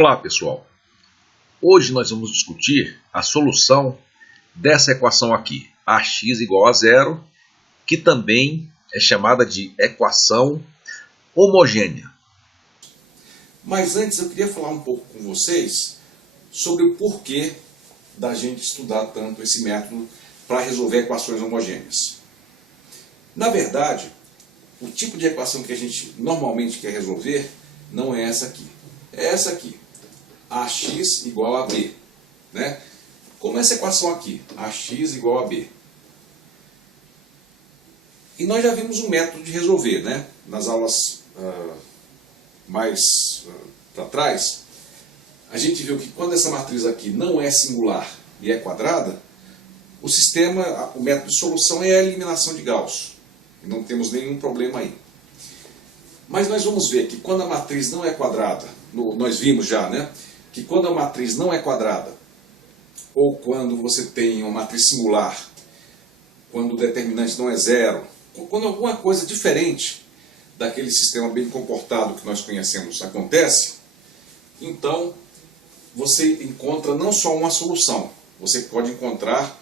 Olá pessoal, hoje nós vamos discutir a solução dessa equação aqui, ax igual a zero, que também é chamada de equação homogênea. Mas antes eu queria falar um pouco com vocês sobre o porquê da gente estudar tanto esse método para resolver equações homogêneas. Na verdade, o tipo de equação que a gente normalmente quer resolver não é essa aqui. É essa aqui, ax igual a b. Né? Como essa equação aqui, ax igual a b. E nós já vimos um método de resolver, né? Nas aulas mais para trás, a gente viu que quando essa matriz aqui não é singular e é quadrada, o método de solução é a eliminação de Gauss. Não temos nenhum problema aí. Mas nós vamos ver que quando a matriz não é quadrada, nós vimos já, né? Que quando a matriz não é quadrada, ou quando você tem uma matriz singular, quando o determinante não é zero, quando alguma coisa diferente daquele sistema bem comportado que nós conhecemos acontece, então você encontra não só uma solução, você pode encontrar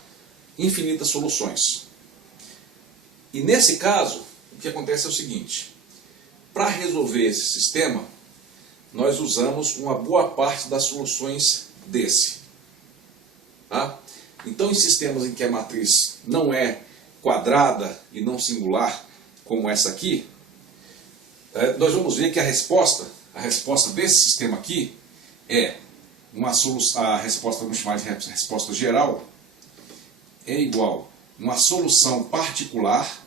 infinitas soluções. E nesse caso, o que acontece é o seguinte: para resolver esse sistema, nós usamos uma boa parte das soluções desse. Tá? Então, em sistemas em que a matriz não é quadrada e não singular, como essa aqui, nós vamos ver que a resposta desse sistema aqui é uma solução, a resposta, vamos chamar de resposta geral, é igual a uma solução particular,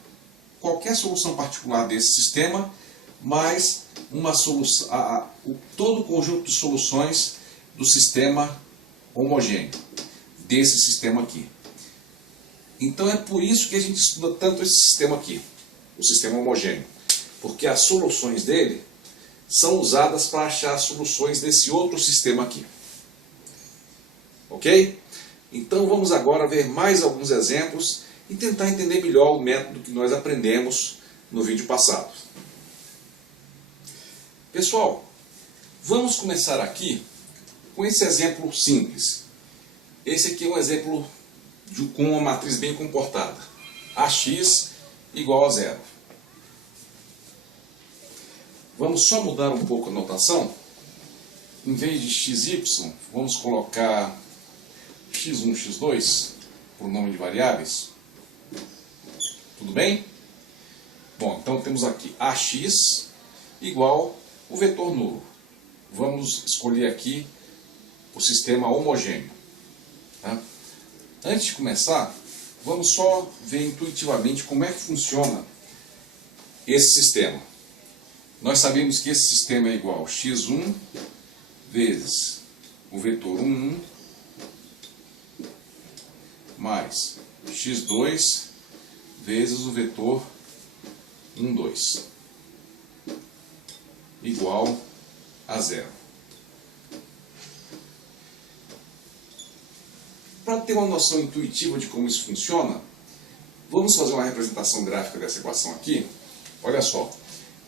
qualquer solução particular desse sistema, mais uma solução, todo o conjunto de soluções do sistema homogêneo, desse sistema aqui. Então é por isso que a gente estuda tanto esse sistema aqui, o sistema homogêneo, porque as soluções dele são usadas para achar as soluções desse outro sistema aqui. Ok? Então vamos agora ver mais alguns exemplos e tentar entender melhor o método que nós aprendemos no vídeo passado. Pessoal, vamos começar aqui com esse exemplo simples. Esse aqui é um exemplo com uma matriz bem comportada. Ax igual a zero. Vamos só mudar um pouco a notação. Em vez de xy, vamos colocar x1, x2, por nome de variáveis. Tudo bem? Bom, então temos aqui ax igual o vetor nulo. Vamos escolher aqui o sistema homogêneo. Tá? Antes de começar, vamos só ver intuitivamente como é que funciona esse sistema. Nós sabemos que esse sistema é igual a x1 vezes o vetor 1, mais x2 vezes o vetor 2, igual a zero. Para ter uma noção intuitiva de como isso funciona, vamos fazer uma representação gráfica dessa equação aqui. Olha só,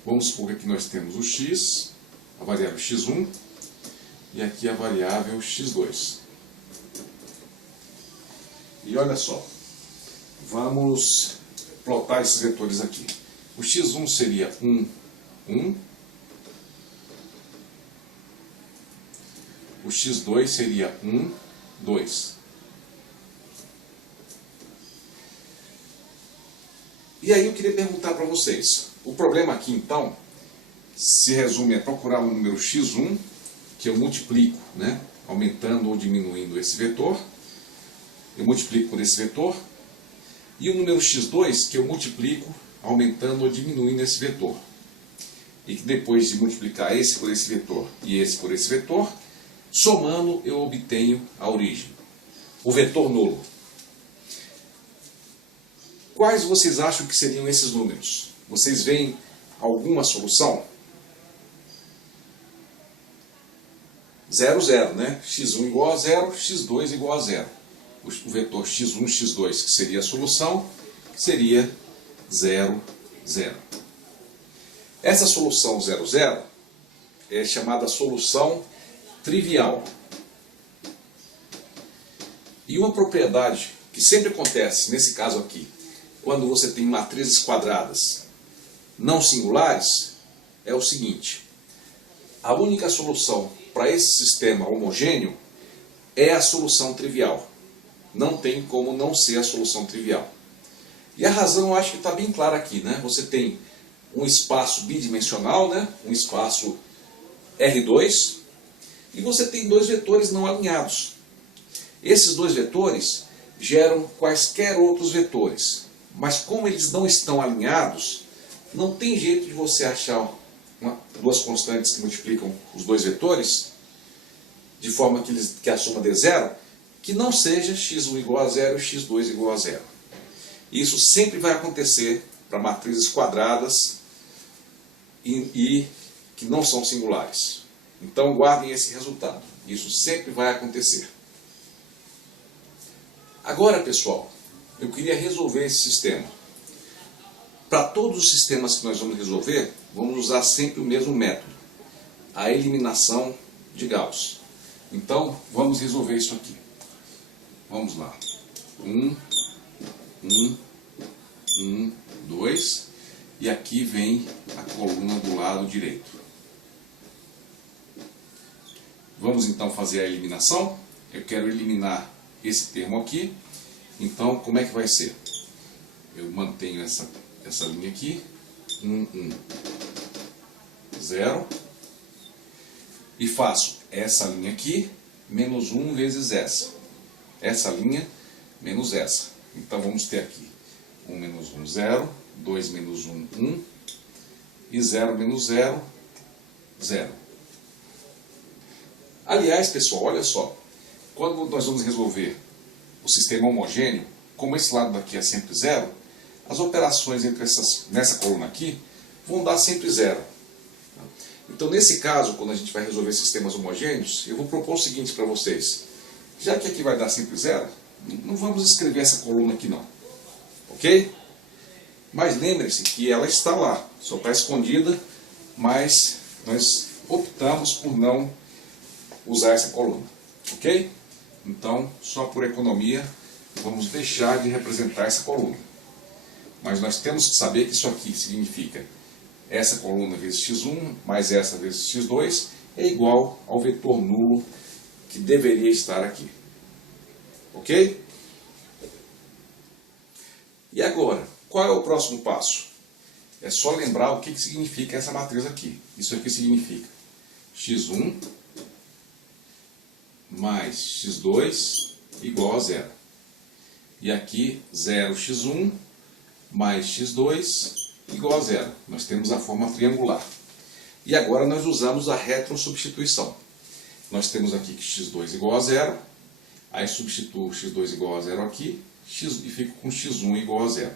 vamos supor que aqui nós temos o x, a variável x1, e aqui a variável x2. E olha só, vamos plotar esses vetores aqui. O x1 seria 1, 1. O x2 seria 1, 2. E aí eu queria perguntar para vocês, o problema aqui então se resume a procurar o número x1, que eu multiplico, né, aumentando ou diminuindo esse vetor, eu multiplico por esse vetor, e o número x2 que eu multiplico aumentando ou diminuindo esse vetor. E que depois de multiplicar esse por esse vetor e esse por esse vetor, somando eu obtenho a origem, o vetor nulo. Quais vocês acham que seriam esses números? Vocês veem alguma solução? 0, 0, né? x1 igual a 0, x2 igual a 0. O vetor x1, x2, que seria a solução, seria 0, 0. Essa solução 0, 0 é chamada solução trivial. E uma propriedade que sempre acontece, nesse caso aqui, quando você tem matrizes quadradas não singulares, é o seguinte: a única solução para esse sistema homogêneo é a solução trivial. Não tem como não ser a solução trivial. E a razão eu acho que está bem clara aqui, né? Você tem um espaço bidimensional, né? Um espaço R2, e você tem dois vetores não alinhados. Esses dois vetores geram quaisquer outros vetores, mas como eles não estão alinhados, não tem jeito de você achar duas constantes que multiplicam os dois vetores, de forma que a soma dê zero, que não seja x1 igual a zero e x2 igual a zero. Isso sempre vai acontecer para matrizes quadradas e que não são singulares. Então guardem esse resultado. Isso sempre vai acontecer. Agora, pessoal, eu queria resolver esse sistema. Para todos os sistemas que nós vamos resolver, vamos usar sempre o mesmo método: a eliminação de Gauss. Então, vamos resolver isso aqui. Vamos lá. 1, 2. E aqui vem a coluna do lado direito. Vamos então fazer a eliminação. Eu quero eliminar esse termo aqui. Então, como é que vai ser? Eu mantenho essa linha aqui. 0. E faço essa linha aqui, menos 1 vezes essa. Essa linha, menos essa. Então, vamos ter aqui 1 menos 1, 0. 2 menos 1, 1. E 0 menos 0, 0. Aliás, pessoal, olha só. Quando nós vamos resolver o sistema homogêneo, como esse lado daqui é sempre 0, as operações nessa coluna aqui vão dar sempre 0. Então, nesse caso, quando a gente vai resolver sistemas homogêneos, eu vou propor o seguinte para vocês. Já que aqui vai dar sempre 0, não vamos escrever essa coluna aqui não. Ok? Mas lembre-se que ela está lá, só está escondida, mas nós optamos por não usar essa coluna. Ok? Então, só por economia, vamos deixar de representar essa coluna. Mas nós temos que saber que isso aqui significa essa coluna vezes x1 mais essa vezes x2 é igual ao vetor nulo que deveria estar aqui. Ok? E agora, qual é o próximo passo? É só lembrar o que significa essa matriz aqui. Isso aqui significa x1 mais x2 igual a zero. E aqui 0x1 mais x2 igual a zero. Nós temos a forma triangular. E agora nós usamos a retrosubstituição. Nós temos aqui que x2 igual a zero. Aí substituo x2 igual a zero aqui e fico com x1 igual a zero.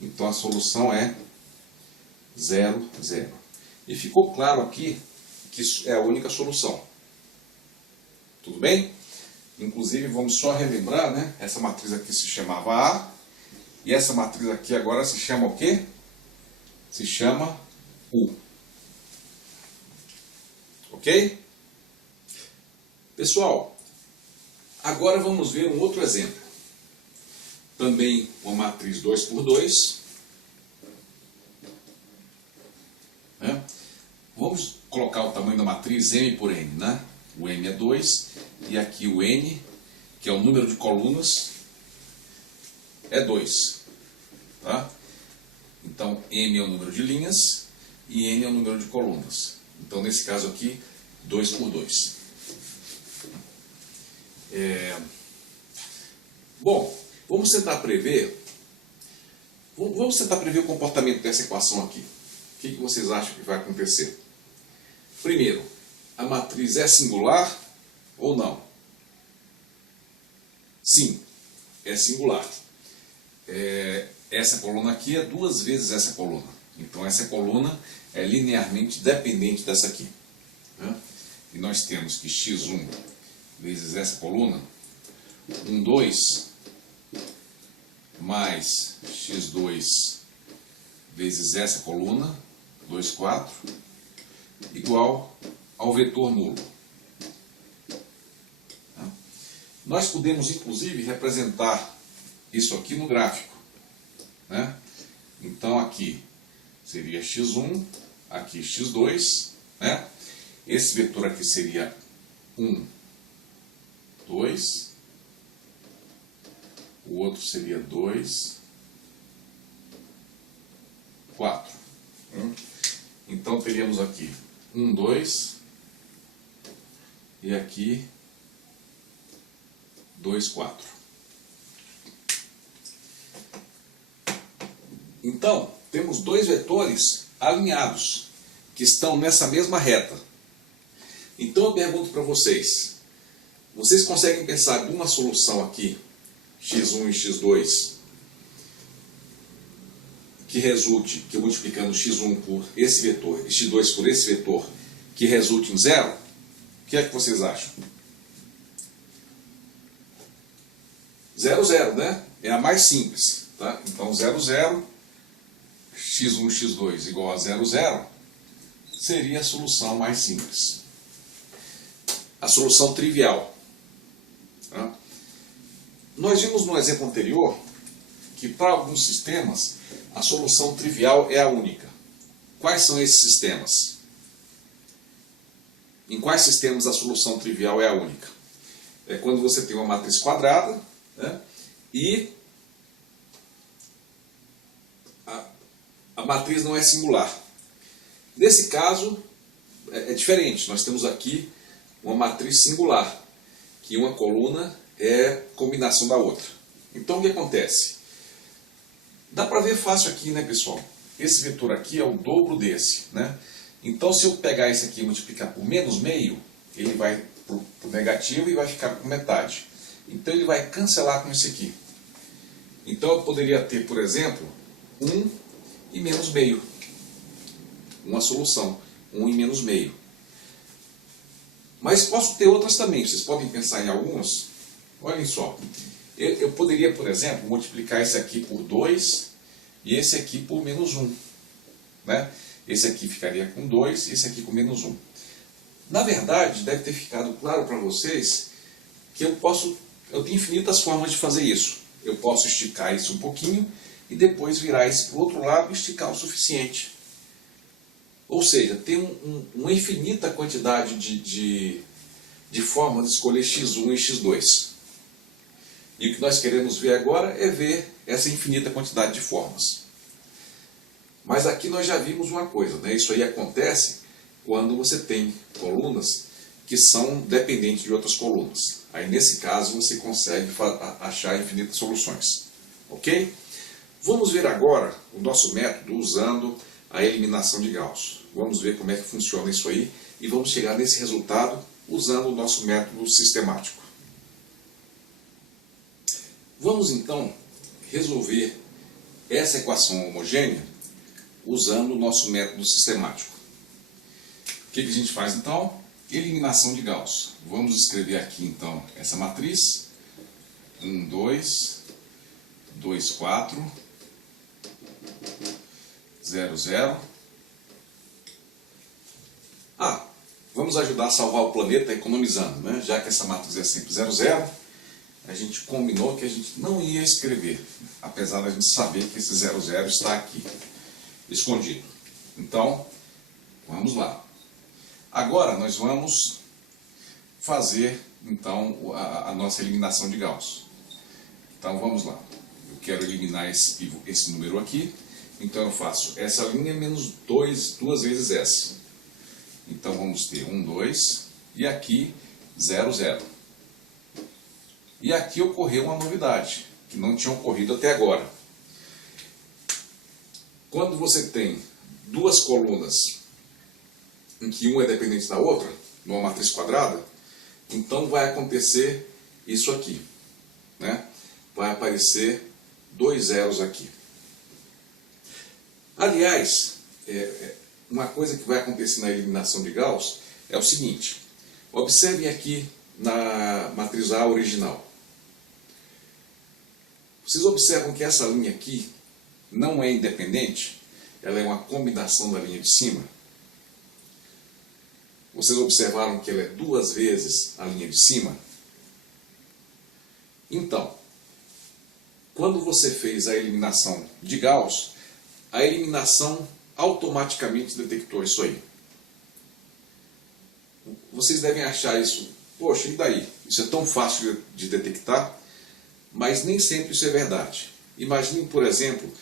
Então a solução é 0, 0. E ficou claro aqui que isso é a única solução. Tudo bem? Inclusive vamos só relembrar, né? Essa matriz aqui se chamava A. E essa matriz aqui agora se chama o quê? Se chama U. Ok? Pessoal, agora vamos ver um outro exemplo. Também uma matriz 2 por 2. Né? Vamos colocar o tamanho da matriz M por N, né? O M é 2 e aqui o N, que é o número de colunas, é 2. Tá? Então M é o número de linhas e N é o número de colunas. Então nesse caso aqui, 2 por 2. Bom, vamos tentar prever o comportamento dessa equação aqui. O que vocês acham que vai acontecer? Primeiro, a matriz é singular ou não? Sim, é singular. Essa coluna aqui é 2 vezes essa coluna. Então essa coluna é linearmente dependente dessa aqui. Né? E nós temos que x1 vezes essa coluna, 1, 2, mais x2 vezes essa coluna, 2, 4, igual ao vetor nulo. Nós podemos, inclusive, representar isso aqui no gráfico, né? Então, aqui seria x1, aqui x2, né? Esse vetor aqui seria 1, 2, o outro seria 2, 4. Então, teríamos aqui 1, 2, e aqui 2, 4. Então, temos dois vetores alinhados, que estão nessa mesma reta. Então eu pergunto para vocês, vocês conseguem pensar de uma solução aqui, x1 e x2, que resulte, que multiplicando x1 por esse vetor e x2 por esse vetor, que resulte em zero? O que é que vocês acham? 0, 0, né? É a mais simples, tá? Então 0, 0, x1, x2 igual a 0, 0, seria a solução mais simples. A solução trivial. Tá? Nós vimos no exemplo anterior que para alguns sistemas a solução trivial é a única. Quais são esses sistemas? Em quais sistemas a solução trivial é a única? É quando você tem uma matriz quadrada, né, e a matriz não é singular. Nesse caso é diferente. Nós temos aqui uma matriz singular, que uma coluna é combinação da outra. Então o que acontece? Dá para ver fácil aqui, né, pessoal? Esse vetor aqui é o dobro desse, né? Então se eu pegar esse aqui e multiplicar por menos meio, ele vai para o negativo e vai ficar com metade. Então ele vai cancelar com esse aqui. Então eu poderia ter, por exemplo, 1 e menos meio. Uma solução, 1 e menos meio. Mas posso ter outras também, vocês podem pensar em algumas. Olhem só, eu poderia, por exemplo, multiplicar esse aqui por 2 e esse aqui por menos 1. Né? Esse aqui ficaria com 2 e esse aqui com menos 1. Na verdade, deve ter ficado claro para vocês que eu tenho infinitas formas de fazer isso. Eu posso esticar isso um pouquinho e depois virar isso para o outro lado e esticar o suficiente. Ou seja, tem uma infinita quantidade de formas de escolher x1 e x2. E o que nós queremos ver agora é ver essa infinita quantidade de formas. Mas aqui nós já vimos uma coisa, né? Isso aí acontece quando você tem colunas que são dependentes de outras colunas. Aí nesse caso você consegue achar infinitas soluções. Ok? Vamos ver agora o nosso método usando a eliminação de Gauss. Vamos ver como é que funciona isso aí e vamos chegar nesse resultado usando o nosso método sistemático. Vamos então resolver essa equação homogênea usando o nosso método sistemático. O que a gente faz então? Eliminação de Gauss. Vamos escrever aqui então essa matriz. 1, 2, 2, 4, 0, 0. Vamos ajudar a salvar o planeta economizando, né? Já que essa matriz é sempre 0, 0, a gente combinou que a gente não ia escrever, apesar da gente saber que esse 0, 0 está aqui, escondido. Então, vamos lá. Agora nós vamos fazer então a nossa eliminação de Gauss. Então vamos lá. Eu quero eliminar esse número aqui. Então eu faço essa linha menos 2 vezes essa. Então vamos ter 1, 2 e aqui 0, 0. E aqui ocorreu uma novidade, que não tinha ocorrido até agora. Quando você tem duas colunas em que uma é dependente da outra, numa matriz quadrada, então vai acontecer isso aqui, né? Vai aparecer 2 zeros aqui. Aliás, uma coisa que vai acontecer na eliminação de Gauss é o seguinte. Observem aqui na matriz A original. Vocês observam que essa linha aqui não é independente, ela é uma combinação da linha de cima. Vocês observaram que ela é 2 vezes a linha de cima? Então, quando você fez a eliminação de Gauss, a eliminação automaticamente detectou isso aí. Vocês devem achar isso, poxa, e daí? Isso é tão fácil de detectar, mas nem sempre isso é verdade. Imagine, por exemplo,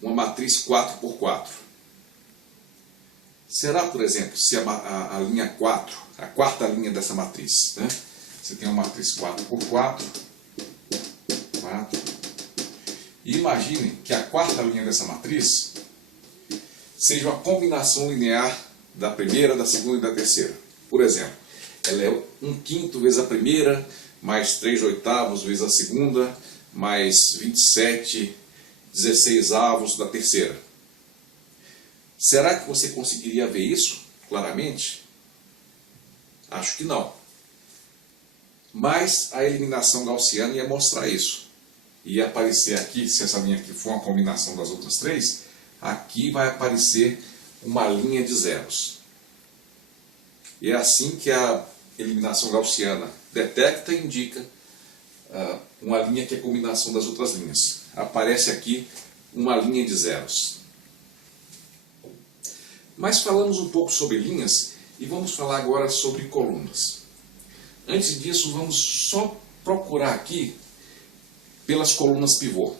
uma matriz 4x4. Será, por exemplo, se a linha 4, a quarta linha dessa matriz, né? Você tem uma matriz 4x4, 4, e imagine que a quarta linha dessa matriz seja uma combinação linear da primeira, da segunda e da terceira. Por exemplo, ela é 1/5 vezes a primeira, mais 3/8 vezes a segunda, mais 27/16 da terceira. Será que você conseguiria ver isso claramente? Acho que não. Mas a eliminação gaussiana ia mostrar isso. Ia aparecer aqui, se essa linha aqui for uma combinação das outras três, aqui vai aparecer uma linha de zeros. E é assim que a eliminação gaussiana detecta e indica uma linha que é combinação das outras linhas. Aparece aqui uma linha de zeros. Mas falamos um pouco sobre linhas e vamos falar agora sobre colunas. Antes disso, vamos só procurar aqui pelas colunas pivô.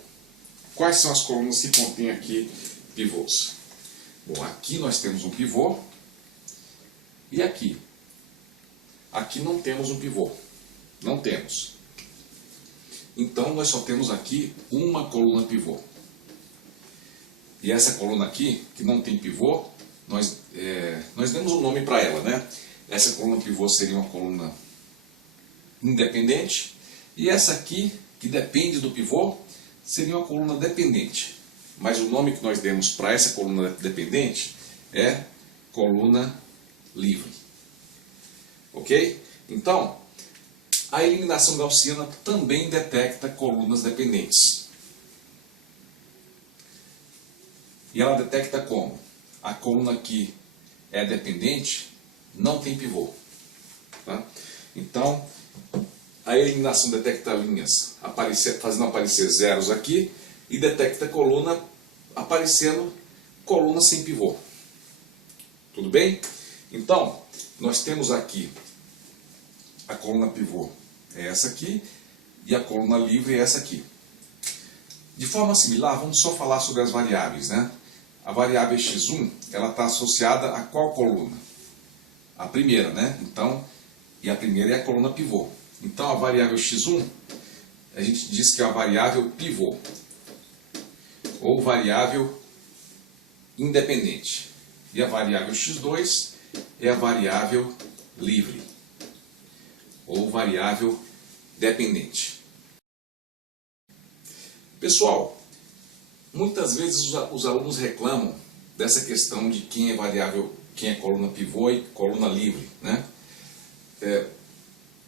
Quais são as colunas que contêm aqui pivôs? Bom, aqui nós temos um pivô e aqui. Aqui não temos um pivô. Não temos. Então nós só temos aqui uma coluna pivô. E essa coluna aqui, que não tem pivô, nós demos um nome para ela, né? Essa coluna pivô seria uma coluna independente. E essa aqui, que depende do pivô, seria uma coluna dependente. Mas o nome que nós demos para essa coluna dependente é coluna livre. Ok? Então, a eliminação gaussiana também detecta colunas dependentes. E ela detecta como? A coluna aqui é dependente, não tem pivô. Tá? Então, a eliminação detecta linhas fazendo aparecer zeros aqui e detecta coluna aparecendo coluna sem pivô. Tudo bem? Então, nós temos aqui a coluna pivô é essa aqui e a coluna livre é essa aqui. De forma similar, vamos só falar sobre as variáveis, né? A variável x1, ela está associada a qual coluna? A primeira, né? Então, e a primeira é a coluna pivô. Então, a variável x1, a gente diz que é a variável pivô, ou variável independente. E a variável x2 é a variável livre, ou variável dependente. Pessoal, muitas vezes os alunos reclamam dessa questão de quem é variável, quem é coluna pivô e coluna livre, né?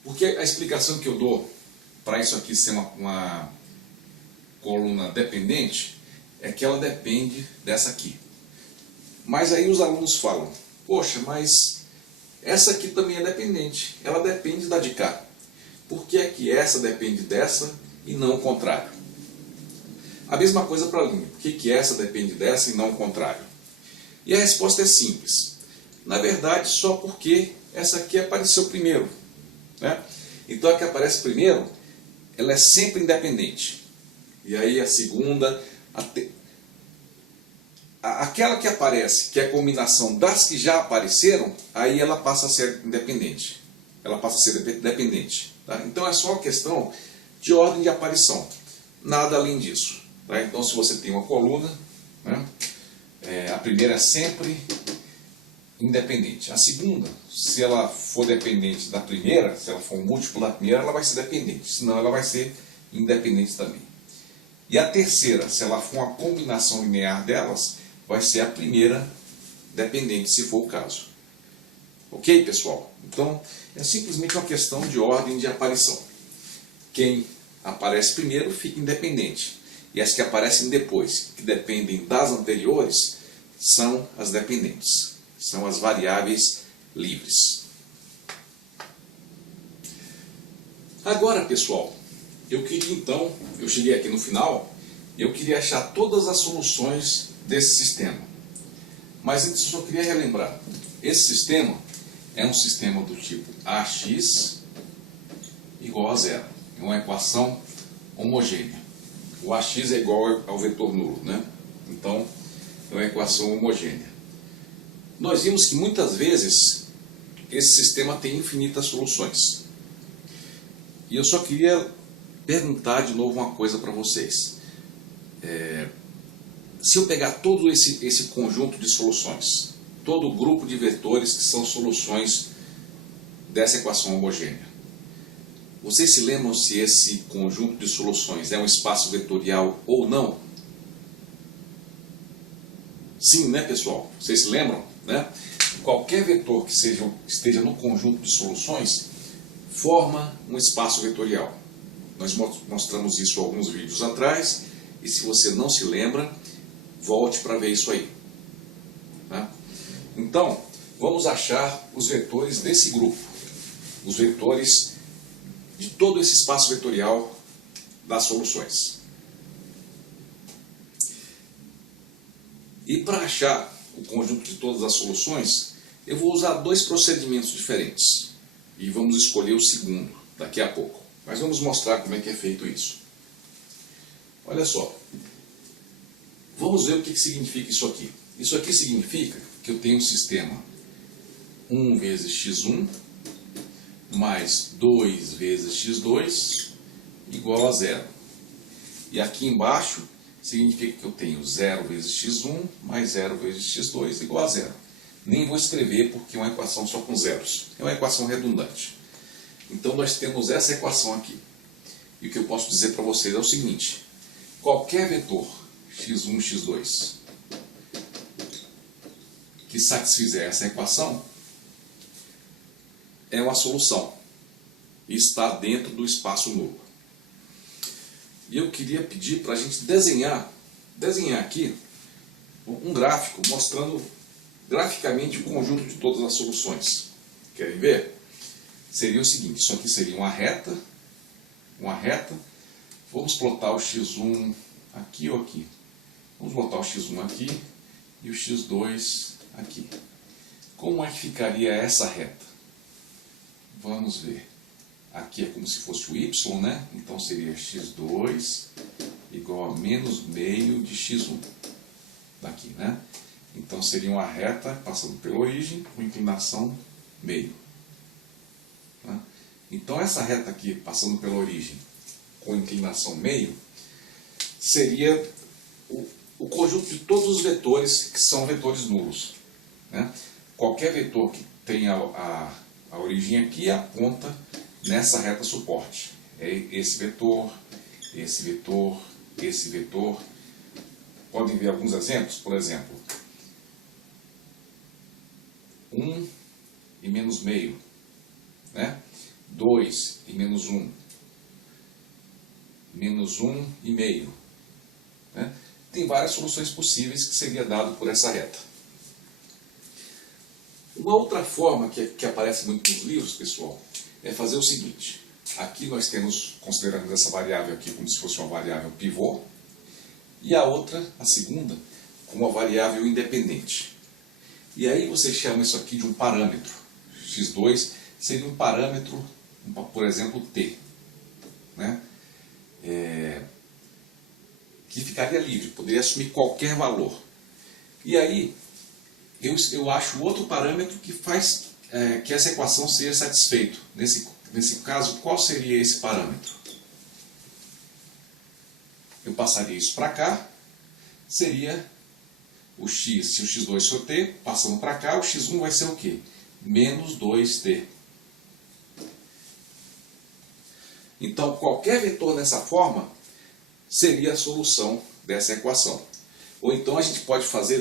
Porque a explicação que eu dou para isso aqui ser uma coluna dependente é que ela depende dessa aqui. Mas aí os alunos falam, poxa, mas essa aqui também é dependente, ela depende da de cá. Por que é que essa depende dessa e não o contrário? A mesma coisa para a linha, por que que essa depende dessa e não o contrário? E a resposta é simples. Na verdade, só porque essa aqui apareceu primeiro, né? Então a que aparece primeiro, ela é sempre independente. E aí a segunda, aquela que aparece, que é a combinação das que já apareceram, aí ela passa a ser independente. Ela passa a ser dependente. Tá? Então é só uma questão de ordem de aparição. Nada além disso. Tá? Então se você tem uma coluna, né, a primeira é sempre independente. A segunda, se ela for dependente da primeira, se ela for um múltiplo da primeira, ela vai ser dependente. Senão ela vai ser independente também. E a terceira, se ela for uma combinação linear delas, vai ser a primeira dependente, se for o caso. Ok, pessoal? Então, é simplesmente uma questão de ordem de aparição. Quem aparece primeiro fica independente. E as que aparecem depois, que dependem das anteriores, são as dependentes. São as variáveis livres. Agora, pessoal, eu queria então, eu cheguei aqui no final, eu queria achar todas as soluções desse sistema. Mas antes eu só queria relembrar, esse sistema é um sistema do tipo AX igual a zero. É uma equação homogênea. O AX é igual ao vetor nulo, né? Então, é uma equação homogênea. Nós vimos que muitas vezes esse sistema tem infinitas soluções. E eu só queria perguntar de novo uma coisa para vocês. Se eu pegar todo esse conjunto de soluções, todo o grupo de vetores que são soluções dessa equação homogênea, vocês se lembram se esse conjunto de soluções é um espaço vetorial ou não? Sim, né, pessoal? Vocês se lembram, né? Qualquer vetor que esteja no conjunto de soluções forma um espaço vetorial. Nós mostramos isso alguns vídeos atrás, e se você não se lembra, volte para ver isso aí. Tá? Então, vamos achar os vetores desse grupo, os vetores de todo esse espaço vetorial das soluções. E para achar o conjunto de todas as soluções, eu vou usar dois procedimentos diferentes. E vamos escolher o segundo daqui a pouco. Mas vamos mostrar como é que é feito isso. Olha só. Vamos ver o que significa isso aqui. Isso aqui significa que eu tenho um sistema 1 vezes x1 mais 2 vezes x2 igual a zero. E aqui embaixo significa que eu tenho 0 vezes x1 mais 0 vezes x2 igual a zero. Nem vou escrever porque é uma equação só com zeros. É uma equação redundante. Então nós temos essa equação aqui. E o que eu posso dizer para vocês é o seguinte. Qualquer vetor x1, x2 que satisfizer essa equação é uma solução. E está dentro do espaço nulo. E eu queria pedir para a gente desenhar aqui um gráfico mostrando graficamente o conjunto de todas as soluções. Querem ver? Seria o seguinte, isso aqui seria uma reta. Vamos plotar o x1 aqui ou aqui. Vamos botar o x1 aqui e o x2 aqui. Como é que ficaria essa reta? Vamos ver. Aqui é como se fosse o y, né? Então seria x2 igual a menos meio de x1. Daqui, né? Então seria uma reta passando pela origem com inclinação meio. Tá? Então essa reta aqui passando pela origem com inclinação meio seria o conjunto de todos os vetores que são vetores nulos. Né? Qualquer vetor que tenha a origem aqui aponta nessa reta suporte. É esse vetor, esse vetor, esse vetor. Podem ver alguns exemplos? Por exemplo, 1 e menos meio, né? 2 e menos 1, menos 1 e meio. Né? Tem várias soluções possíveis que seria dado por essa reta. Uma outra forma que aparece muito nos livros, pessoal, é fazer o seguinte. Aqui nós temos, consideramos essa variável aqui como se fosse uma variável pivô, e a outra, a segunda, como uma variável independente. E aí você chama isso aqui de um parâmetro. x2 seria um parâmetro, por exemplo, t. Né? Que ficaria livre, poderia assumir qualquer valor. E aí, eu acho outro parâmetro que faz que essa equação seja satisfeita. Nesse caso, qual seria esse parâmetro? Eu passaria isso para cá, seria o x, se o x2 for t, passando para cá, o x1 vai ser o quê? Menos 2t. Então, qualquer vetor dessa forma seria a solução dessa equação. Ou então a gente pode fazer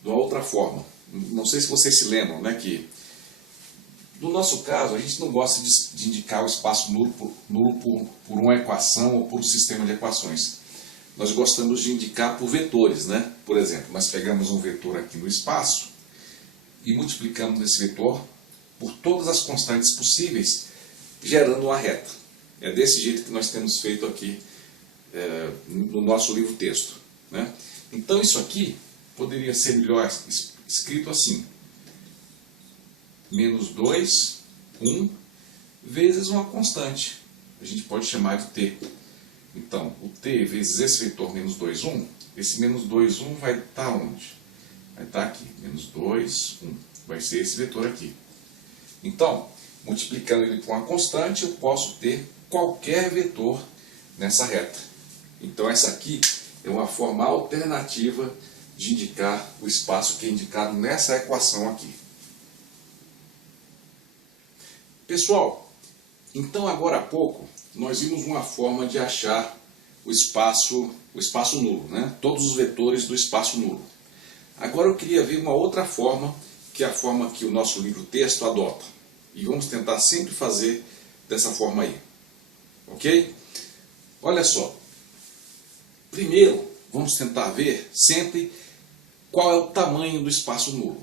de uma outra forma. Não sei se vocês se lembram, né, que no nosso caso a gente não gosta de indicar o espaço nulo por uma equação ou por um sistema de equações. Nós gostamos de indicar por vetores, né? Por exemplo, nós pegamos um vetor aqui no espaço e multiplicamos esse vetor por todas as constantes possíveis, gerando uma reta. É desse jeito que nós temos feito aqui no nosso livro-texto, né? Então isso aqui poderia ser melhor escrito assim: menos 2, 1, vezes uma constante. A gente pode chamar de t. Então, o t vezes esse vetor menos 2, 1, esse menos 2, 1 vai estar onde? Vai estar aqui, menos 2, 1. Vai ser esse vetor aqui. Então, multiplicando ele por uma constante, eu posso ter qualquer vetor nessa reta. Então, essa aqui é uma forma alternativa de indicar o espaço que é indicado nessa equação aqui. Pessoal, então agora há pouco nós vimos uma forma de achar o espaço nulo, né? Todos os vetores do espaço nulo. Agora eu queria ver uma outra forma, que é a forma que o nosso livro-texto adota. E vamos tentar sempre fazer dessa forma aí. Ok? Olha só. Primeiro, vamos tentar ver sempre qual é o tamanho do espaço nulo.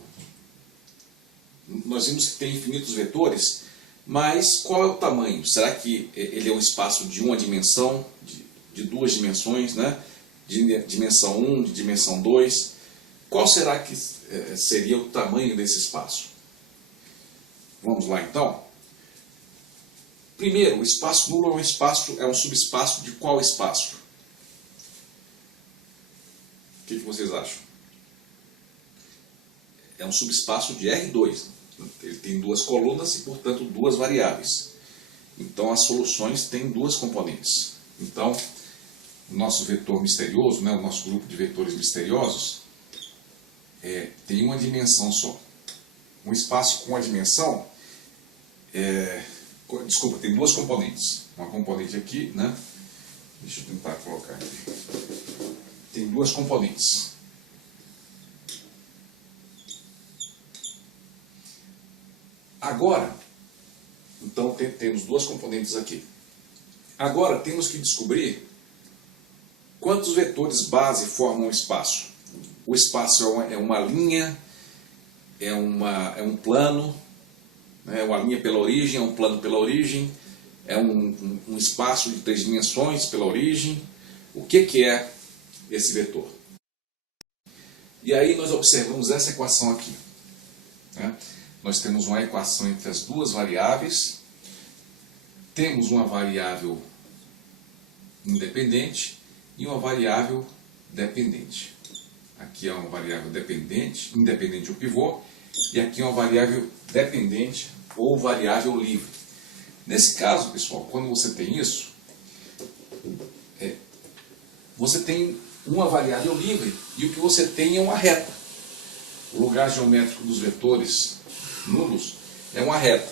Nós vimos que tem infinitos vetores, mas qual é o tamanho? Será que ele é um espaço de uma dimensão, de duas dimensões, né? De dimensão 1, de dimensão 2? Qual será que seria o tamanho desse espaço? Vamos lá então? Primeiro, o espaço nulo é um subespaço de qual espaço? O que vocês acham? É um subespaço de R2. Ele tem duas colunas e, portanto, duas variáveis. Então, as soluções têm duas componentes. Então, o nosso vetor misterioso, né, o nosso grupo de vetores misteriosos, tem uma dimensão só. Um espaço com uma dimensão, desculpa, tem duas componentes. Uma componente aqui, né? Deixa eu tentar colocar aqui. Tem duas componentes. Agora, então temos duas componentes aqui. Agora temos que descobrir quantos vetores base formam o espaço. O espaço é uma linha, é um plano, né? Uma linha pela origem, é um plano pela origem, é um espaço de 3 dimensões pela origem. O que é esse vetor? E aí nós observamos essa equação aqui, né? Nós temos uma equação entre as duas variáveis, temos uma variável independente e uma variável dependente. Aqui é uma variável dependente, independente ou pivô, e aqui é uma variável dependente ou variável livre. Nesse caso, pessoal, quando você tem isso, você tem uma variável livre e o que você tem é uma reta. O lugar geométrico dos vetores nulos é uma reta.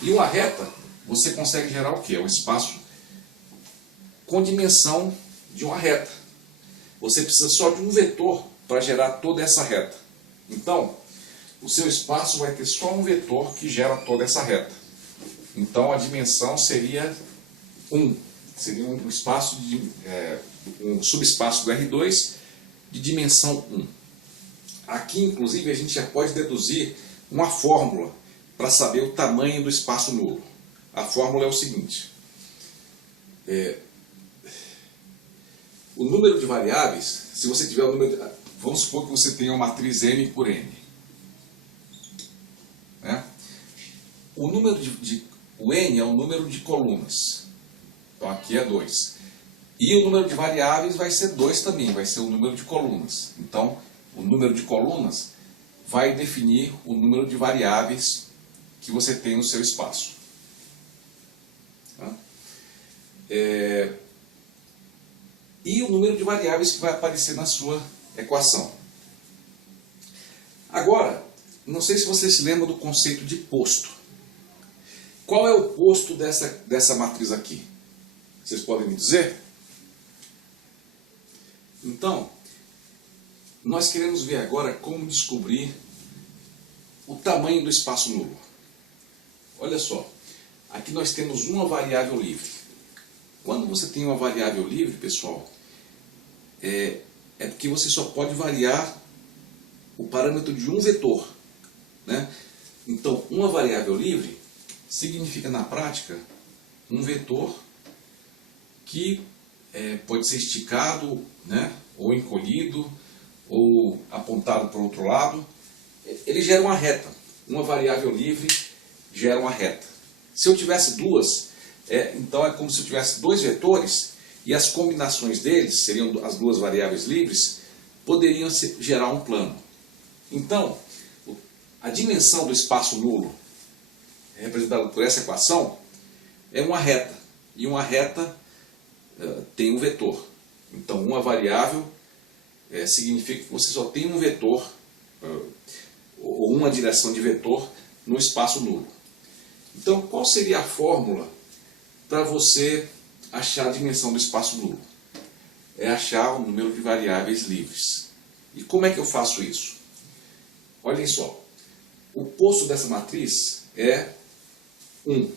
E uma reta, você consegue gerar o quê? Um espaço com dimensão de uma reta. Você precisa só de um vetor para gerar toda essa reta. Então, o seu espaço vai ter só um vetor que gera toda essa reta. Então, a dimensão seria 1. Seria um espaço um subespaço do R2 de dimensão 1. Aqui, inclusive, a gente já pode deduzir uma fórmula para saber o tamanho do espaço nulo. A fórmula é o seguinte: o número de variáveis, se você tiver o número, vamos supor que você tenha uma matriz M por N, né? O número o N é o número de colunas, então aqui é 2. E o número de variáveis vai ser 2 também, vai ser o número de colunas. Então, o número de colunas vai definir o número de variáveis que você tem no seu espaço. Tá? E o número de variáveis que vai aparecer na sua equação. Agora, não sei se você se lembra do conceito de posto. Qual é o posto dessa matriz aqui? Vocês podem me dizer? Então, nós queremos ver agora como descobrir o tamanho do espaço nulo. Olha só, aqui nós temos uma variável livre. Quando você tem uma variável livre, pessoal, é porque você só pode variar o parâmetro de um vetor, né? Então, uma variável livre significa, na prática, um vetor que pode ser esticado, né, ou encolhido, ou apontado para o outro lado. Ele gera uma reta. Uma variável livre gera uma reta. Se eu tivesse duas, então é como se eu tivesse dois vetores e as combinações deles, seriam as duas variáveis livres, poderiam gerar um plano. Então, a dimensão do espaço nulo, representada por essa equação, é uma reta. E uma reta tem um vetor. Então, uma variável significa que você só tem um vetor, ou uma direção de vetor, no espaço nulo. Então, qual seria a fórmula para você achar a dimensão do espaço nulo? É achar o número de variáveis livres. E como é que eu faço isso? Olhem só, o posto dessa matriz é 1.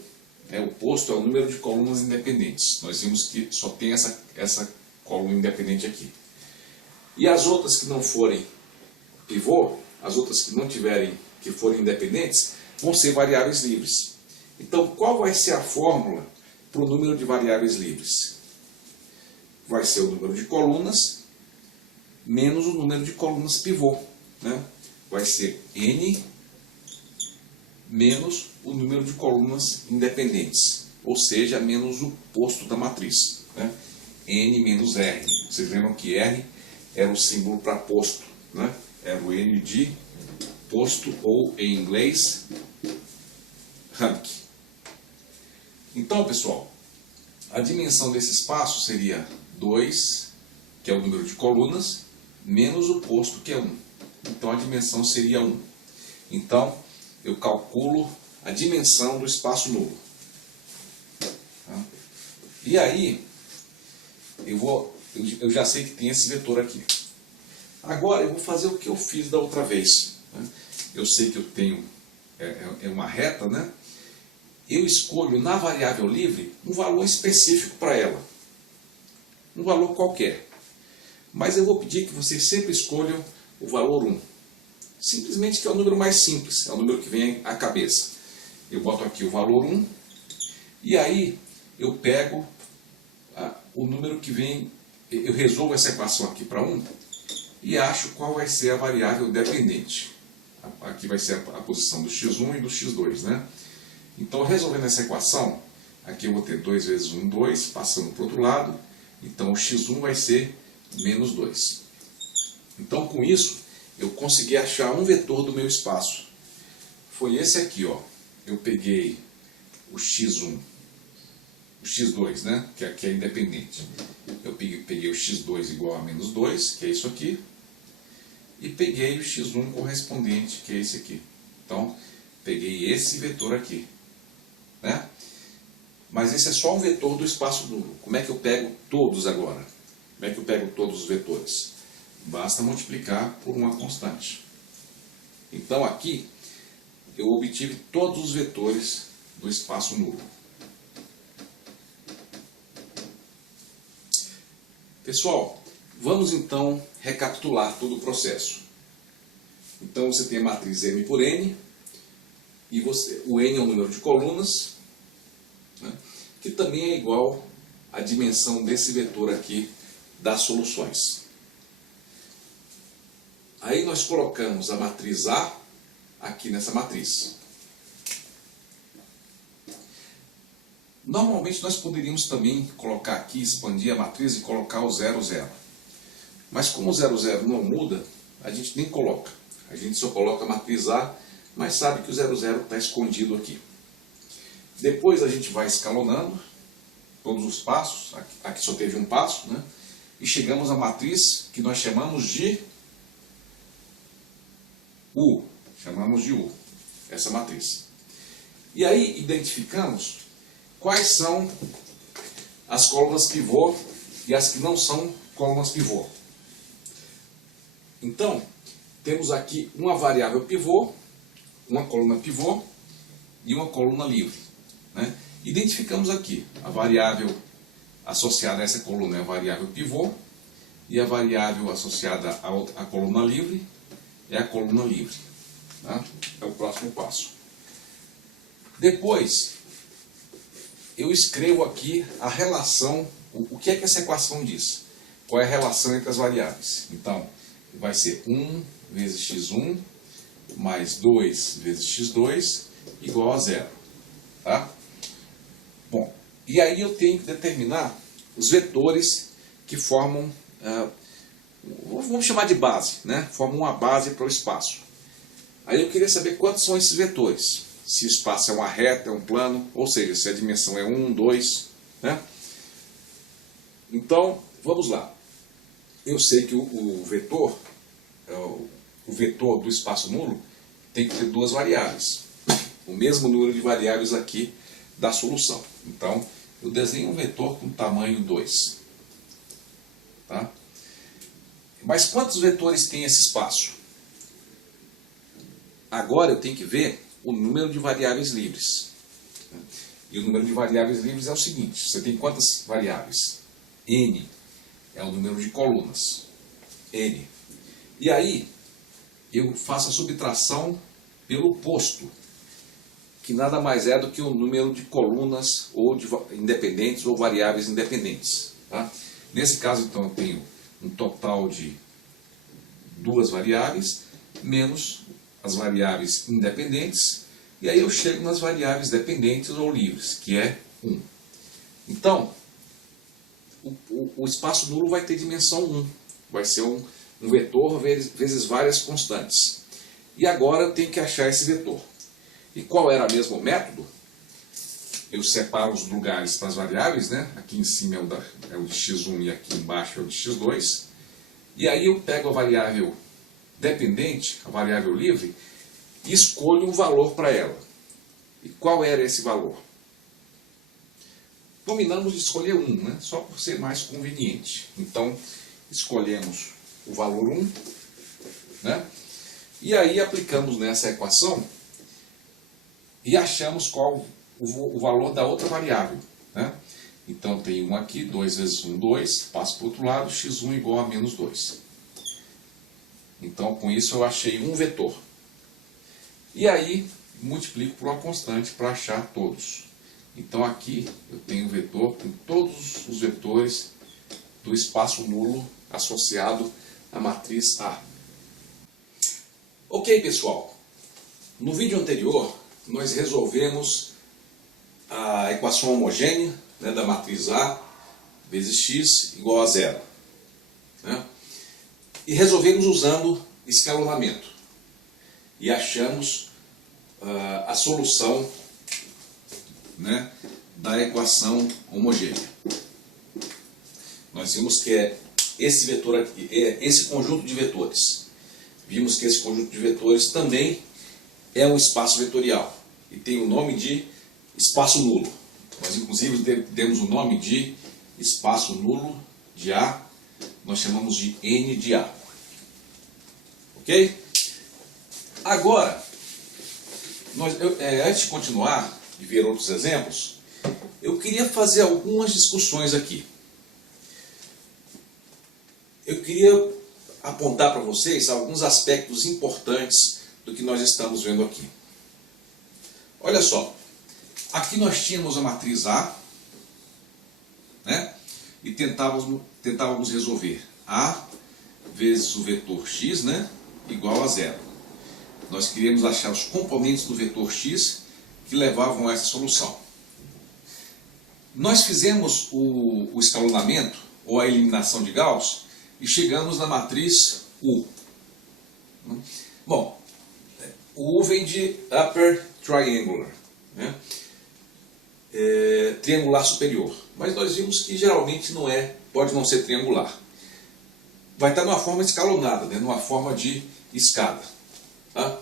O posto é o número de colunas independentes. Nós vimos que só tem essa coluna independente aqui. E as outras que não forem pivô, as outras que forem independentes, vão ser variáveis livres. Então, qual vai ser a fórmula para o número de variáveis livres? Vai ser o número de colunas menos o número de colunas pivô, né? Vai ser N menos o número de colunas independentes, ou seja, menos o posto da matriz, né? N menos R. Vocês lembram que R era o símbolo para posto, né? Era o N de posto, ou em inglês, rank. Então, pessoal, a dimensão desse espaço seria 2, que é o número de colunas, menos o posto, que é 1. Então, a dimensão seria 1. Então, eu calculo a dimensão do espaço nulo. E aí, eu já sei que tem esse vetor aqui. Agora, eu vou fazer o que eu fiz da outra vez. Eu sei que eu tenho uma reta, né? Eu escolho na variável livre um valor específico para ela. Um valor qualquer. Mas eu vou pedir que vocês sempre escolham o valor 1. Simplesmente que é o número mais simples, é o número que vem à cabeça. Eu boto aqui o valor 1 e aí eu pego o número que vem, eu resolvo essa equação aqui para 1 e acho qual vai ser a variável dependente. Aqui vai ser a posição do x1 e do x2, né? Então, resolvendo essa equação, aqui eu vou ter 2 vezes 1, 2, passando para o outro lado. Então, o x1 vai ser menos 2. Então, com isso, eu consegui achar um vetor do meu espaço. Foi esse aqui, ó. Eu peguei o x1, o x2, né? Que aqui é independente. Eu peguei o x2 igual a menos 2, que é isso aqui. E peguei o x1 correspondente, que é esse aqui. Então, peguei esse vetor aqui, né? Mas esse é só um vetor do espaço nulo. Como é que eu pego todos agora? Como é que eu pego todos os vetores? Basta multiplicar por uma constante. Então aqui eu obtive todos os vetores do espaço nulo. Pessoal, vamos então recapitular todo o processo. Então você tem a matriz M por N, e o N é o número de colunas, né, que também é igual à dimensão desse vetor aqui das soluções. Aí nós colocamos a matriz A aqui nessa matriz. Normalmente nós poderíamos também colocar aqui, expandir a matriz e colocar o 0, 0. Mas como o 0, 0 não muda, a gente nem coloca. A gente só coloca a matriz A, mas sabe que o 0, 0 está escondido aqui. Depois a gente vai escalonando todos os passos. Aqui só teve um passo, né? E chegamos à matriz que nós chamamos de U. Chamamos de U, essa matriz. E aí identificamos quais são as colunas pivô e as que não são colunas pivô. Então, temos aqui uma variável pivô, uma coluna pivô e uma coluna livre, né? Identificamos aqui a variável associada a essa coluna é a variável pivô e a variável associada à coluna livre é a coluna livre. Tá? É o próximo passo. Depois, eu escrevo aqui a relação, o que é que essa equação diz? Qual é a relação entre as variáveis? Então, vai ser 1 vezes x1 mais 2 vezes x2 igual a 0. Tá? Bom, e aí eu tenho que determinar os vetores que formam, vamos chamar de base, né? Formam uma base para o espaço. Aí eu queria saber quantos são esses vetores. Se o espaço é uma reta, é um plano, ou seja, se a dimensão é 1, 2, né? Então, vamos lá. Eu sei que o vetor do espaço nulo tem que ter duas variáveis. O mesmo número de variáveis aqui da solução. Então, eu desenho um vetor com tamanho 2. Tá? Mas quantos vetores tem esse espaço? Agora eu tenho que ver o número de variáveis livres. E o número de variáveis livres é o seguinte: você tem quantas variáveis? N é o número de colunas. N. E aí, eu faço a subtração pelo posto, que nada mais é do que o número de colunas ou de independentes ou variáveis independentes. Tá? Nesse caso, então, eu tenho um total de duas variáveis, menos as variáveis independentes, e aí eu chego nas variáveis dependentes ou livres, que é 1. Então, o espaço nulo vai ter dimensão 1. Vai ser um vetor vezes várias constantes. E agora eu tenho que achar esse vetor. E qual era mesmo o método? Eu separo os lugares para as variáveis, né? Aqui em cima é o de x1 e aqui embaixo é o de x2. E aí eu pego a variável dependente, a variável livre, e escolho um valor para ela. E qual era esse valor? Combinamos de escolher 1, né? Só por ser mais conveniente. Então, escolhemos o valor 1, né? E aí aplicamos nessa equação e achamos qual o valor da outra variável, né? Então tem 1 aqui, 2 vezes 1, 2, passo para o outro lado, x1 igual a menos 2. Então com isso eu achei um vetor. E aí multiplico por uma constante para achar todos. Então aqui eu tenho um vetor com todos os vetores do espaço nulo associado à matriz A. Ok, pessoal. No vídeo anterior, nós resolvemos a equação homogênea, né, da matriz A vezes x igual a 0. Né? E resolvemos usando escalonamento. E achamos a solução, né, da equação homogênea. Nós vimos que é esse vetor aqui, é esse conjunto de vetores. Vimos que esse conjunto de vetores também é um espaço vetorial e tem o nome de espaço nulo. Nós inclusive demos o nome de espaço nulo de A, nós chamamos de N de A. Ok? Agora, antes de continuar e ver outros exemplos, eu queria fazer algumas discussões aqui. Eu queria apontar para vocês alguns aspectos importantes do que nós estamos vendo aqui. Olha só, aqui nós tínhamos a matriz A, né? E tentávamos resolver A vezes o vetor x, né, igual a 0. Nós queríamos achar os componentes do vetor x que levavam a essa solução. Nós fizemos o escalonamento, ou a eliminação de Gauss, e chegamos na matriz U. Bom, o U vem de upper triangular, né? Triangular superior. Mas nós vimos que geralmente pode não ser triangular. Vai estar numa forma escalonada, né? Numa forma de escada. Tá?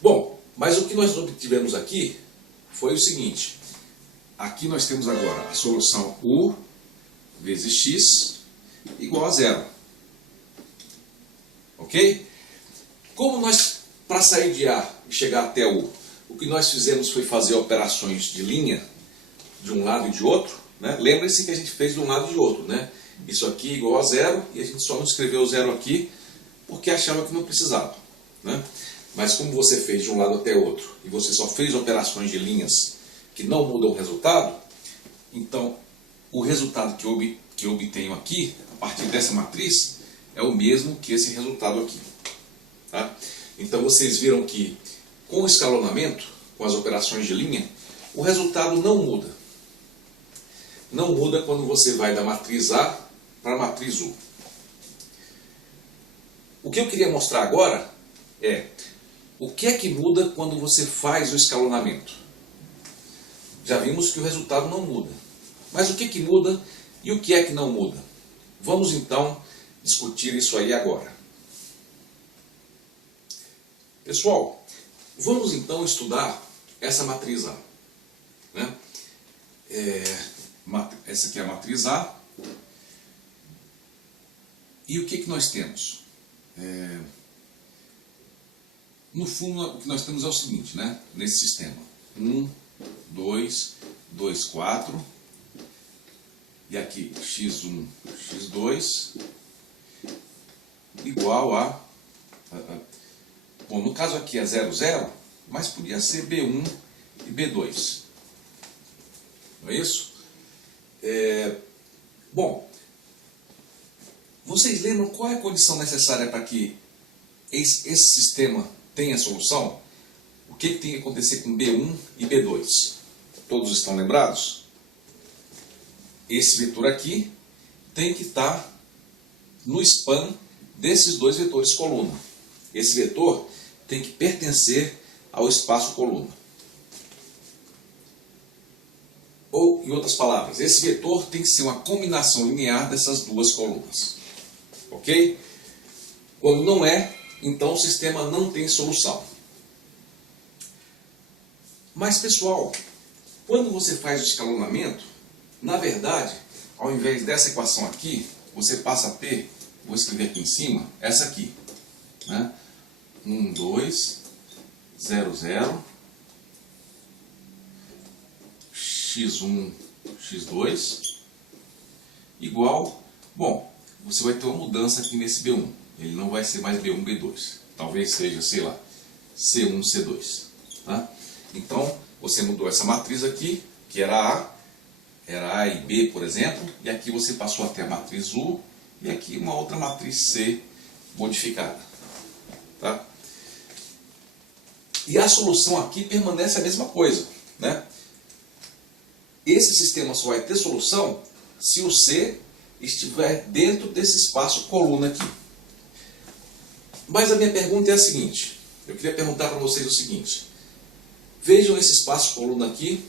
Bom, mas o que nós obtivemos aqui foi o seguinte. Aqui nós temos agora a solução U vezes x igual a 0. Ok? Como nós, para sair de A e chegar até U, o que nós fizemos foi fazer operações de linha de um lado e de outro, né? Lembre-se que a gente fez de um lado e de outro, né? Isso aqui igual a 0 e a gente só não escreveu o 0 aqui porque achava que não precisava, né? Mas como você fez de um lado até outro e você só fez operações de linhas que não mudam o resultado, Então, o resultado que eu obtenho aqui, a partir dessa matriz, é o mesmo que esse resultado aqui. Tá? Então, vocês viram que com o escalonamento, com as operações de linha, o resultado não muda. Não muda quando você vai da matriz A para a matriz U. O que eu queria mostrar agora é o que é que muda quando você faz o escalonamento. Já vimos que o resultado não muda. Mas o que que muda e o que é que não muda? Vamos então discutir isso aí agora. Pessoal, vamos então estudar essa matriz A. Né? Essa aqui é a matriz A. E o que que nós temos? No fundo, o que nós temos é o seguinte, né? Nesse sistema. 1, 2, 2, 4. E aqui x1, x2 igual a... Bom, no caso aqui é 0, 0, mas podia ser B1 e B2. Não é isso? Bom, vocês lembram qual é a condição necessária para que esse sistema tenha solução? O que tem que acontecer com B1 e B2? Todos estão lembrados? Esse vetor aqui tem que estar no span desses dois vetores coluna. Esse vetor tem que pertencer ao espaço coluna. Ou, em outras palavras, esse vetor tem que ser uma combinação linear dessas duas colunas. Ok? Quando não é, então o sistema não tem solução. Mas, pessoal, quando você faz o escalonamento, na verdade, ao invés dessa equação aqui, você passa a ter, vou escrever aqui em cima, essa aqui. Né? 1, 2, 0, 0, x1, x2, igual, bom, você vai ter uma mudança aqui nesse B1. Ele não vai ser mais B1, B2. Talvez seja, sei lá, C1, C2. Tá? Então, você mudou essa matriz aqui, que era A e B, por exemplo, e aqui você passou a ter a matriz U, e aqui uma outra matriz C modificada. Tá? E a solução aqui permanece a mesma coisa. Né? Esse sistema só vai ter solução se o C estiver dentro desse espaço coluna aqui. Mas a minha pergunta é a seguinte, eu queria perguntar para vocês o seguinte, vejam esse espaço coluna aqui,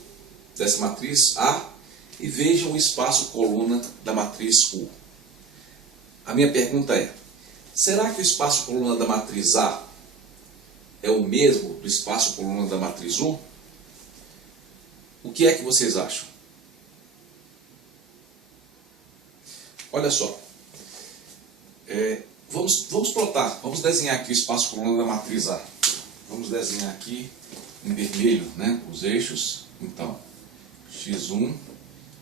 dessa matriz A, e vejam o espaço coluna da matriz U. A minha pergunta é, será que o espaço coluna da matriz A é o mesmo do espaço coluna da matriz U? O que é que vocês acham? Olha só, vamos plotar, vamos desenhar aqui o espaço coluna da matriz A. Vamos desenhar aqui em vermelho, né, os eixos. Então, x1,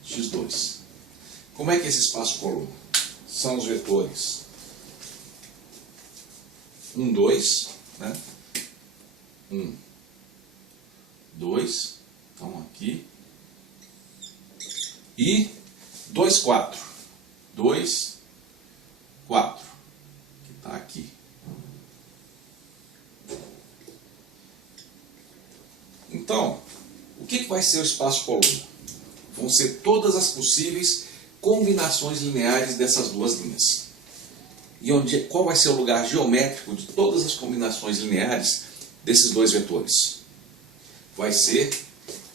x2. Como é que é esse espaço coluna? São os vetores 1, 2, né? 1, 2, então aqui, e 2, 4, 2, 4, que está aqui. Então, o que vai ser o espaço coluna? Vão ser todas as possíveis combinações lineares dessas duas linhas. E qual vai ser o lugar geométrico de todas as combinações lineares desses dois vetores? Vai ser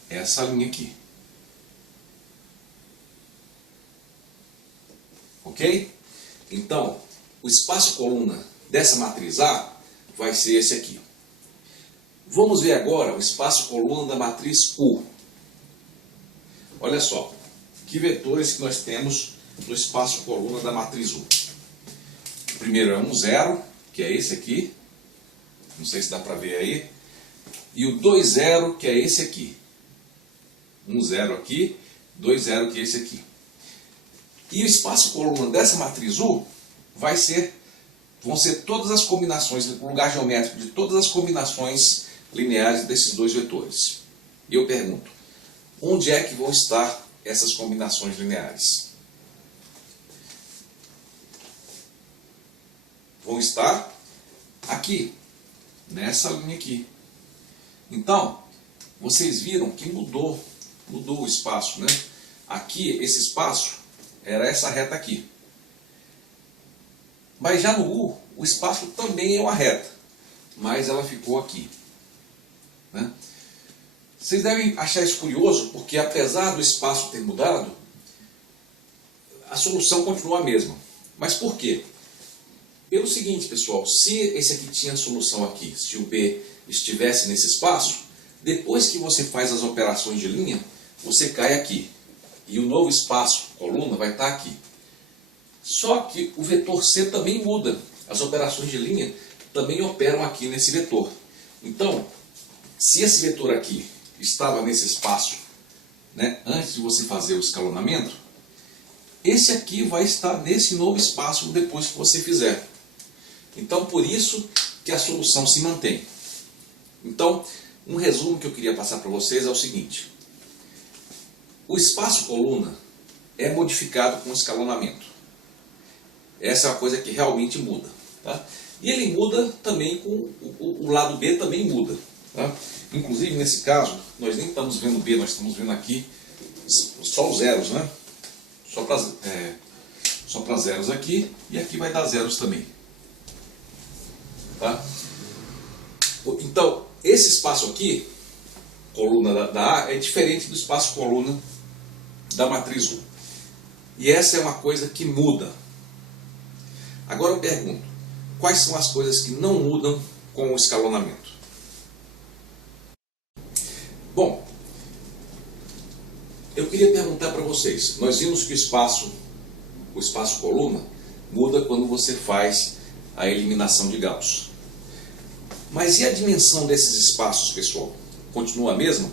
essa linha aqui. Ok? Então, o espaço coluna dessa matriz A vai ser esse aqui. Vamos ver agora o espaço coluna da matriz U. Olha só, que vetores que nós temos no espaço coluna da matriz U. O primeiro é 1, 0, que é esse aqui. Não sei se dá para ver aí. E o 2, 0, que é esse aqui. 1, 0 aqui, 2, 0, que é esse aqui. E o espaço coluna dessa matriz U vão ser todas as combinações, o lugar geométrico de todas as combinações lineares desses dois vetores. E eu pergunto, onde é que vão estar essas combinações lineares? Vão estar aqui, nessa linha aqui. Então, vocês viram que mudou o espaço, né? Aqui, esse espaço era essa reta aqui. Mas já no U, o espaço também é uma reta, mas ela ficou aqui, né? Vocês devem achar isso curioso, porque apesar do espaço ter mudado, a solução continua a mesma. Mas por quê? Pelo seguinte, pessoal, se esse aqui tinha a solução aqui, se o B estivesse nesse espaço, depois que você faz as operações de linha, você cai aqui. E o novo espaço, coluna, vai estar aqui. Só que o vetor C também muda. As operações de linha também operam aqui nesse vetor. Então, se esse vetor aqui estava nesse espaço, né, antes de você fazer o escalonamento, esse aqui vai estar nesse novo espaço depois que você fizer. Então, por isso que a solução se mantém. Então, um resumo que eu queria passar para vocês é o seguinte. O espaço coluna é modificado com escalonamento. Essa é uma coisa que realmente muda. Tá? E ele muda também com o lado B também muda. Tá? Inclusive, nesse caso, nós nem estamos vendo B, nós estamos vendo aqui só os zeros, né? Só para zeros aqui, e aqui vai dar zeros também. Tá? Então, esse espaço aqui, coluna da A, é diferente do espaço coluna da matriz U. E essa é uma coisa que muda. Agora eu pergunto, quais são as coisas que não mudam com o escalonamento? Bom, eu queria perguntar para vocês, nós vimos que o espaço coluna muda quando você faz a eliminação de Gauss. Mas e a dimensão desses espaços, pessoal? Continua a mesma?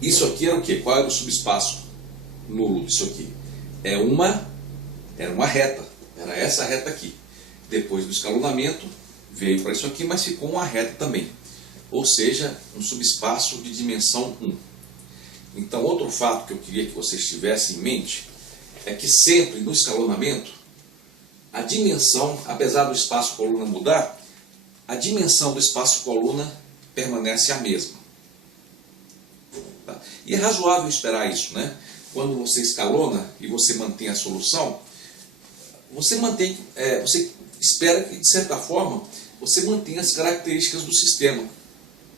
Isso aqui era o quê? Qual era o subespaço nulo disso aqui? Era uma reta. Era essa reta aqui. Depois do escalonamento, veio para isso aqui, mas ficou uma reta também. Ou seja, um subespaço de dimensão 1. Então, outro fato que eu queria que vocês tivessem em mente é que sempre no escalonamento, a dimensão, apesar do espaço coluna mudar, a dimensão do espaço coluna permanece a mesma. Tá? E é razoável esperar isso, né? Quando você escalona e você mantém a solução, você espera que, de certa forma, você mantenha as características do sistema.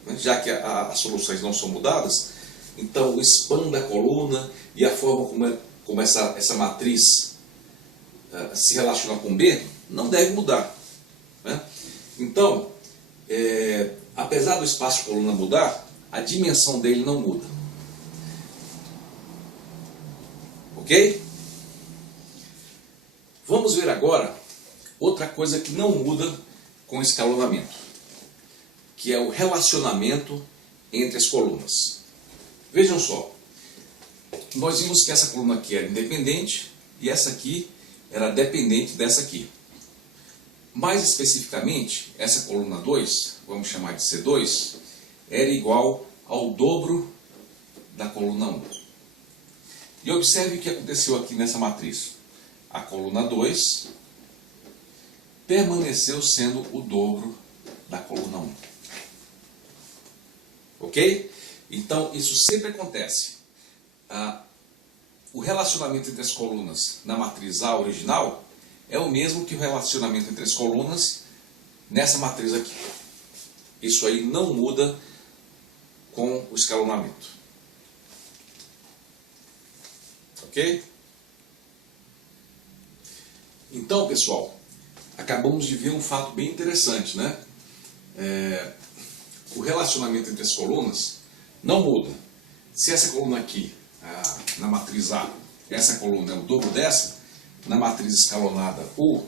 Né? Já que as soluções não são mudadas, então o span da coluna e a forma como essa matriz se relaciona com B não deve mudar. Né? Então, apesar do espaço coluna mudar, a dimensão dele não muda. Ok? Vamos ver agora outra coisa que não muda com escalonamento, que é o relacionamento entre as colunas. Vejam só, nós vimos que essa coluna aqui era independente e essa aqui era dependente dessa aqui. Mais especificamente, essa coluna 2, vamos chamar de C2, era igual ao dobro da coluna 1. E observe o que aconteceu aqui nessa matriz. A coluna 2 permaneceu sendo o dobro da coluna 1. Ok? Então, isso sempre acontece. O relacionamento entre as colunas na matriz A original é o mesmo que o relacionamento entre as colunas nessa matriz aqui. Isso aí não muda com o escalonamento. Ok? Então, pessoal, acabamos de ver um fato bem interessante, né? O relacionamento entre as colunas não muda. Se essa coluna aqui, na matriz A, essa coluna é o dobro dessa, na matriz escalonada U,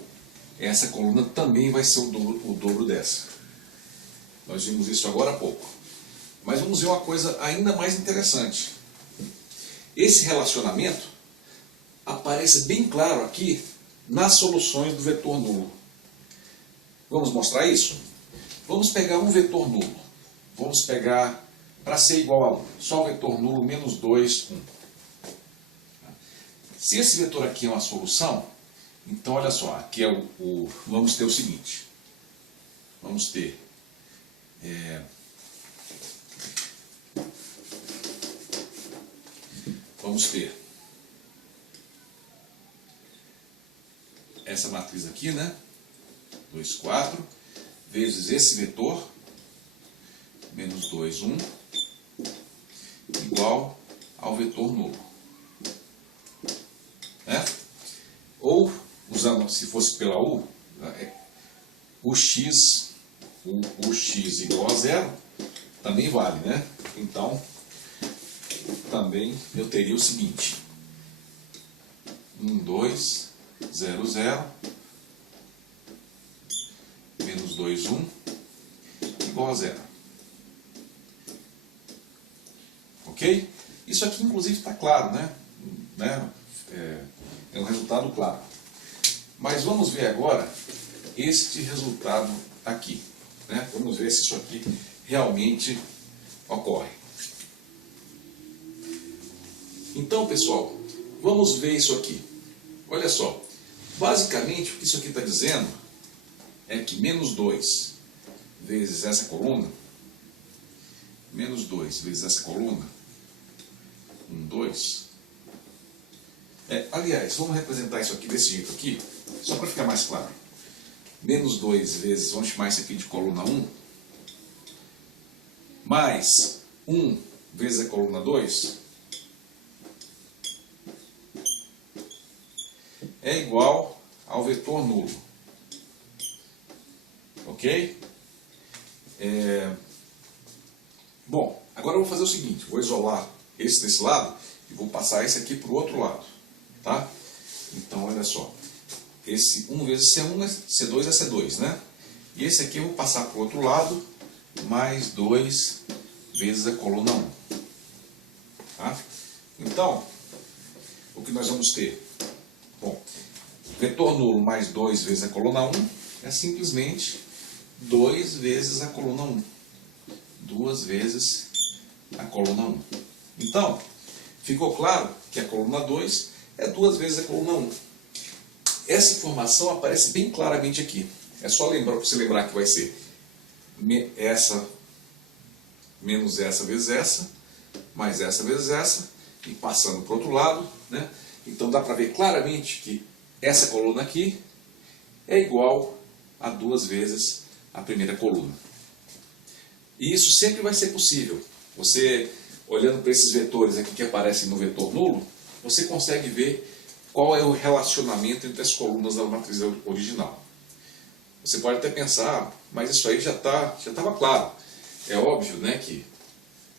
essa coluna também vai ser o dobro dessa. Nós vimos isso agora há pouco. Mas vamos ver uma coisa ainda mais interessante. Esse relacionamento aparece bem claro aqui nas soluções do vetor nulo. Vamos mostrar isso? Vamos pegar um vetor nulo. Vamos pegar para ser igual a 1. Só o vetor nulo menos 2, 1. Se esse vetor aqui é uma solução, então olha só, aqui é vamos ter o seguinte. Vamos ter essa matriz aqui, né? 2, 4, vezes esse vetor, menos 2, 1, igual ao vetor nulo. Né? Ou, usando, se fosse pela U, o x igual a 0 também vale, né? Então, também eu teria o seguinte: 1, 2, 0, 0, menos 2, 1, igual a 0. Ok? Isso aqui, inclusive, está claro, né? É um resultado claro. Mas vamos ver agora este resultado aqui. Né? Vamos ver se isso aqui realmente ocorre. Então, pessoal, vamos ver isso aqui. Olha só. Basicamente, o que isso aqui está dizendo é que menos 2 vezes essa coluna, menos 2 vezes essa coluna, 1, 2. Aliás, vamos representar isso aqui desse jeito aqui, só para ficar mais claro. Menos 2 vezes, vamos chamar isso aqui de coluna 1, mais 1 vezes a coluna 2, é igual ao vetor nulo. Ok? Bom, agora eu vou fazer o seguinte, vou isolar esse desse lado e vou passar esse aqui para o outro lado. Tá? Então, olha só. Esse 1 vezes C1 é C2 é C2, né? E esse aqui eu vou passar para o outro lado, mais 2 vezes a coluna 1. Tá? Então, o que nós vamos ter? Bom, vetor nulo mais 2 vezes a coluna 1 é simplesmente 2 vezes a coluna 1. 2 vezes a coluna 1. Então, ficou claro que a coluna 2 é 2 vezes a coluna 1. Essa informação aparece bem claramente aqui. É só você lembrar que vai ser essa menos essa vezes essa, mais essa vezes essa, e passando para o outro lado, né? Então dá para ver claramente que essa coluna aqui é igual a 2 vezes a primeira coluna. E isso sempre vai ser possível. Você, olhando para esses vetores aqui que aparecem no vetor nulo, você consegue ver qual é o relacionamento entre as colunas da matriz original. Você pode até pensar, mas isso aí já estava claro. É óbvio, né, que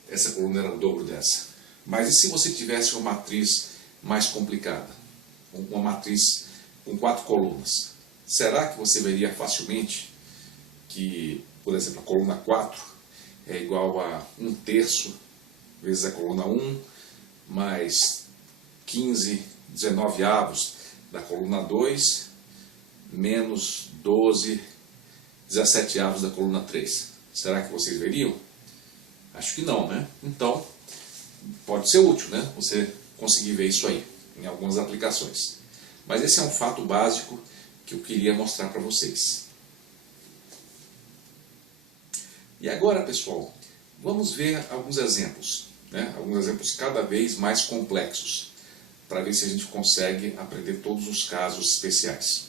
essa coluna era o dobro dessa. Mas e se você tivesse uma matriz mais complicada? Uma matriz com 4 colunas? Será que você veria facilmente que, por exemplo, a coluna 4 é igual a 1/3 vezes a coluna 1, mais 15 19avos da coluna 2, menos 12 17avos da coluna 3. Será que vocês veriam? Acho que não, né? Então, pode ser útil, né? Você conseguir ver isso aí, em algumas aplicações. Mas esse é um fato básico que eu queria mostrar para vocês. E agora, pessoal, vamos ver alguns exemplos, né? Alguns exemplos cada vez mais complexos, para ver se a gente consegue aprender todos os casos especiais.